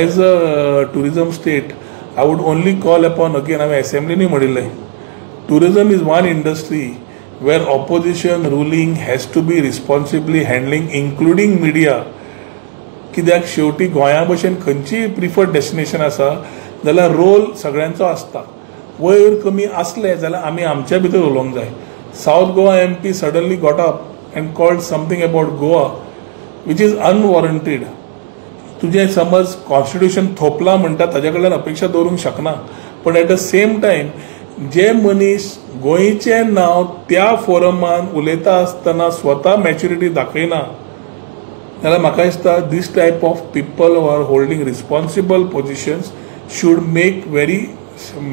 As a tourism state I would only call upon, again, I am assembly tourism is one industry where opposition ruling has to be responsibly handling, including media. कित्याक शेवटी गोंया भशेन खंयचीय preferred destination आसा जाल्यार role सगळ्यांचो आसता. वयर कमी आसले जाल्यार आमी आमच्या भितर उलोवंक जाय. South Goa MP suddenly got up and called something about Goa which is unwarranted. तुझे समज कॉन्स्टिट्यूशन थोपला म्हणटा ताजे कडल्यान अपेक्षा दवरूंक शकना, पण एट द सेम टायम जे मनीस गोंयचें नांव त्या फोरमान उलयता आसतना स्वता मॅच्युरिटी दाखयना जाल्यार म्हाका दिसता these type of people who are holding responsible positions should make very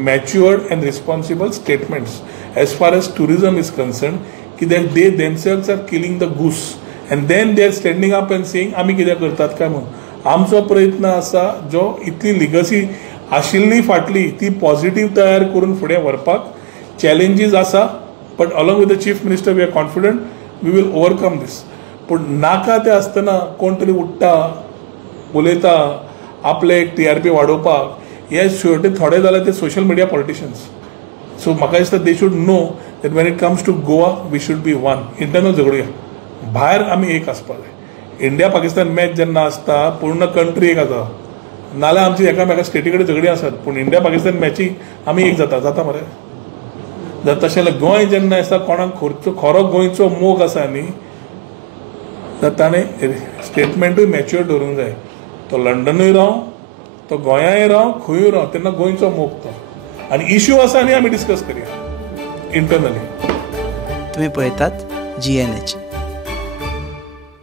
matured and responsible statements as far as tourism is concern, कित्याक they themselves are killing the goose and then they are standing up and saying आमी कितें करतात काय म्हणून. आमचो प्रयत्न आसा जो इतली लिगसी आशिल्ली फाटली ती पॉझिटिव्ह तयार करून फुडें व्हरपाक. चॅलेंजीस आसा, but along with the chief minister we are confident we will overcome this. पूण नाका ते आसतना कोण तरी उठता उलयता आपले TRP वाडोवपाक, हे शेवटी थोडे जाल्यार ते सोशल मिडिया पॉलिटिशियन्स. सो म्हाका दिसता they should know that when it comes to Goa we should be one. Internal झगडुया, भायर आमी एक आसपाक जाय. इंडिया पाकिस्तान मॅच जेन्ना आसता पूर्ण कंट्री एक आसा, नाल्यार आमची एकामेका स्टेटी कडेन झगडी आसात, पूण इंडिया पाकिस्तान मॅची आमी एक जाता मरे. जर तशें जाल्यार गोंय जेन्ना आसता कोणाक खरो गोंयचो मोग आसा न्ही जाल्यार ताणें स्टेटमेंटूय मॅच्युअर दवरूंक जाय. तो लंडनूय राव, तो गोंयाय राव, खंयूय राव, तेन्ना गोंयचो मोग तो. आनी इश्यू आसा न्ही आमी डिस्कस करया इंटरनली. तुम्ही पळयतात GNH.